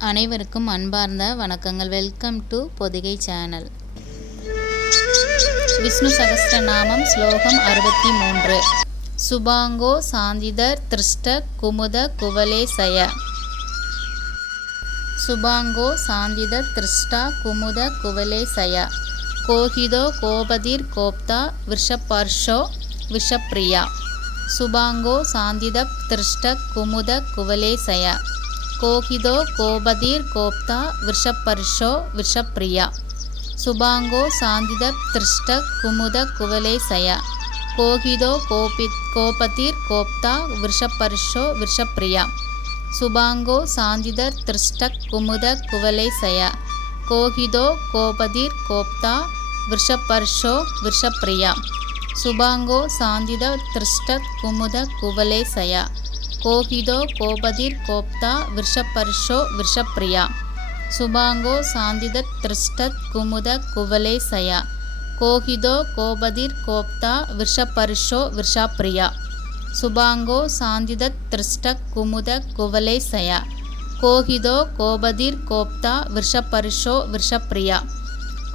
அனைவருக்கும் அன்பார்ந்த வணக்கங்கள். Welcome to Podhigai channel. Vishnu Sahasranamam ஸ்லோகம் 63. சுபாங்கோ சாந்திதர் திருஷ்ட குமுத குவலேசய. சுபாங்கோ சாந்திதர் திருஷ்டா குமுத குவலேசய. கோஹிதோ கோபதிர் கோப்தா விஷபர்ஷோ விஷப்ரியா. சுபாங்கோ சாந்திதப் திருஷ்ட குமுத குவலேசய. கோஹிதோ கோபதிர் கோப்தா விஷபர்ஷோ விஷப்ரியா. சுபாங்கோ சாந்திதப் திருஷ்ட குமுத குவலேசய. கோஹிதோ கோபதிர் கோப்தா விஷபர்ஷோ விஷப்ரியா. சுபாங்கோ சாந்திதர் திருஷ்ட குமுத குவலேசய. கோஹிதோ கோபதிர் கோப்தா விஷபர்ஷோ விஷப்ரியா. சுபாங்கோ சாந்தித திருஷ்ட குமுத குவலேசய. கோஹிதோ கோபதிர் கோப்தா விஷபர்ஷோ விஷப்ரியா. சுபாங்கோ சாந்தித திருஷ்ட குமுத குவலேசய. கோஹிதோ கோபதிர் கோப்தா விஷபர்ஷோ விஷப்ரியா. சுபாங்கோ சாந்தித திருஷ்ட குமுத குவலேசய. கோஹிதோ கோபதிர் கோப்தா விஷபர்ஷோ விஷப்ரியா.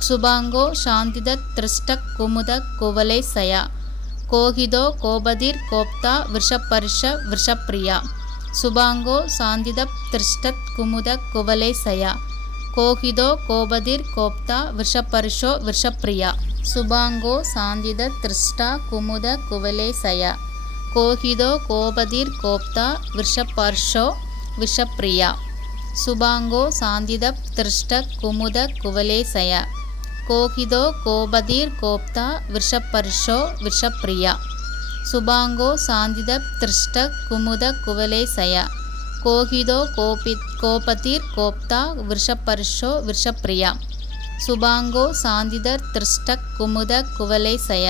சுபாங்கோ சாந்தித திருஷ்ட குமுத குவலேசய. கோஹிதோ கோபதிர் கோப்தா விஷபர்ஷ விஷப்ரியா. சுபாங்கோ சாந்தித திருஷ்ட குமுத குவலேசய. கோஹிதோ கோபதிர் கோப்தா விஷபர்ஷோ விஷப்ரியா. சுபாங்கோ சாந்தித திருஷ்டா குமுத குவலேசய. கோஹிதோ கோபதிர் கோப்தா விஷபர்ஷோ விஷப்ரியா. சுபாங்கோ சாந்தித திருஷ்ட குமுத குவலேசய. கோஹிதோ கோபதிர் கோப்தா விஷபர்ஷோ விஷப்ரியா. சுபாங்கோ சாந்தித திருஷ்ட குமுத குவலேசய. கோஹிதோ கோபதிர் கோப்தா விஷபர்ஷோ விஷப்ரியா. சுபாங்கோ சாந்தித திருஷ்ட குமுத குவலேசய.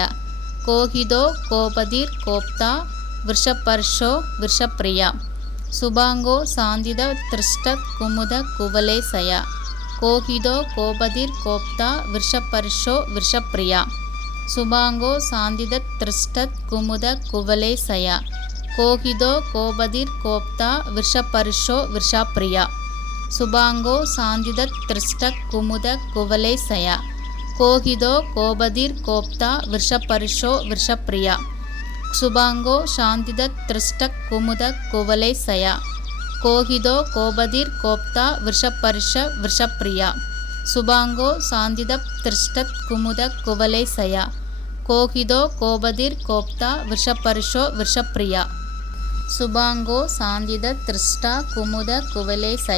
கோஹிதோ கோபதிர் கோப்தா விஷபர்ஷோ விஷப்ரியா. சுபாங்கோ சாந்தித திருஷ்ட குமுத குவலேசய. கோஹிதோ கோபதிர் கோப்தா விஷபர்ஷோ விஷப்ரியா. சுபாங்கோ சாந்தித திருஷ்ட குமுத குவலேசய. கோஹிதோ கோபதிர் கோப்தா விஷபர்ஷோ விஷப்ரியா. சுபாங்கோ சாந்தித திருஷ்ட குமுத குவலேசய. கோஹிதோ கோபதிர் கோப்தா விஷபர்ஷோ விஷப்ரியா. சுபாங்கோ சாந்தித திருஷ்ட குமுத குவலேசய. கோஹிதோ கோபதிர் கோப்தா விஷபர்ஷ விஷப்ரியா. சுபாங்கோ சாந்தித திருஷ்ட குமுத குவலேசய. கோஹிதோ கோபதிர் கோப்தா விஷபர்ஷோ விஷப்ரியா. சுபாங்கோ சாந்தித திருஷ்டா குமுத குவலேசய.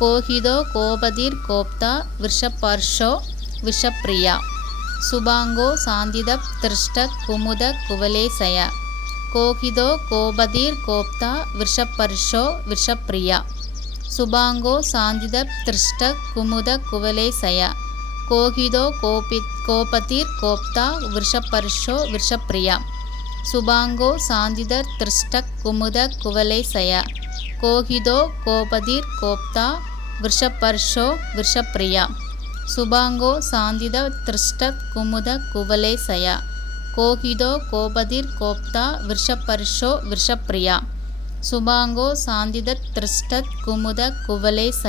கோஹிதோ கோபதிர் கோப்தா விஷபர்ஷோ விஷப்ரியா. சுபாங்கோ சாந்தித திருஷ்ட குமுத குவலேசய. கோஹிதோ கோபதிர் கோப்தா விஷபர்ஷோ விஷப்ரியா. சுபாங்கோ சாந்தித திருஷ்ட குமுத குவலேசய. கோஹிதோ கோபதிர் கோப்தா விஷபர்ஷோ விஷப்ரியா. சுபாங்கோ சாந்தித திருஷ்ட குமுத குவலேசய. கோஹிதோ கோபதிர் கோப்தா விஷபர்ஷோ விஷப்ரியா. சுபாங்கோ சாந்தித திருஷ்ட குமுத குவலேசய. கோஹிதோ கோபதிர் கோப்தா விஷபர்ஷோ விஷப்ரியா. சுபாங்கோ சாந்தித திருஷ்ட குமுத குவலேசய.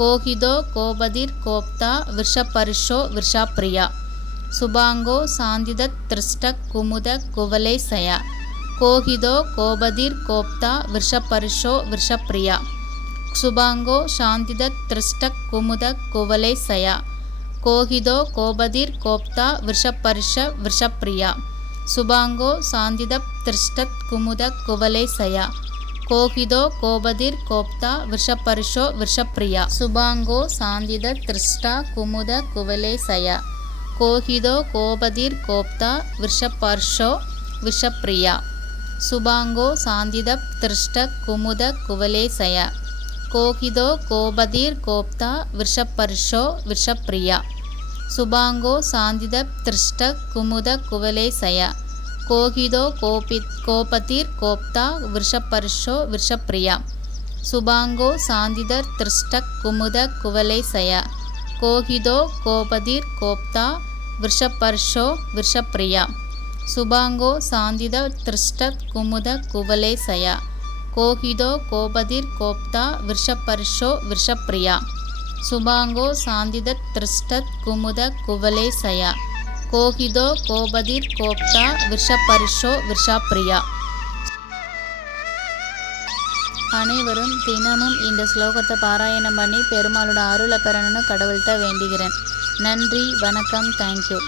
கோஹிதோ கோபதிர் கோப்தா விஷபர்ஷோ விஷப்ரியா. சுபாங்கோ சாந்தித திருஷ்ட குமுத குவலேசய. கோஹிதோ கோபதிர் கோப்தா விஷபர்ஷோ விஷப்ரியா. சுபாங்கோ சாந்தித திருஷ்ட குமுத குவலேசய. கோஹிதோ கோபதிர் கோப்தா விஷபர்ஷ விஷப்ரியா. சுபாங்கோ சாந்தித திருஷ்ட குமுத குவலேசய. கோஹிதோ கோபதிர் கோப்தா விஷபர்ஷோ விஷப்ரியா. சுபாங்கோ சாந்தித திருஷ்டா குமுத குவலேசய. கோஹிதோ கோபதிர் கோப்தா விஷபர்ஷோ விஷப்ரியா. சுபாங்கோ சாந்தித திருஷ்ட குமுத குவலேசய. கோஹிதோ கோபதிர் கோப்தா விஷபர்ஷோ விஷப்ரியா. சுபாங்கோ சாந்தித திருஷ்ட குமுத குவலேசய. கோஹிதோ கோபதிர் கோப்தா விஷபர்ஷோ விஷப்ரியா. சுபாங்கோ சாந்தித திருஷ்ட குமுத குவலேசய. கோஹிதோ கோபதிர் கோப்தா விஷபர்ஷோ விஷப்ரியா. சுபாங்கோ சாந்தித திருஷ்ட குமுத குவலேசய. கோஹிதோ கோபதிர் கோப்தா விருஷபர்ஷோ விருஷப்ரியா சுபாங்கோ சாந்திதத் திருஷ்டத் குமுத குவலே சயா கோஹிதோ கோபதிர் கோப்தா விருஷபர்ஷோ விருஷாப்ரியா. அனைவரும் தினமும் இந்த ஸ்லோகத்தை பாராயணம் பண்ணி பெருமாளோட அருளை பெறணும்னு கடவுள்கிட்ட வேண்டிக்கிறேன். நன்றி, வணக்கம், தேங்க்யூ.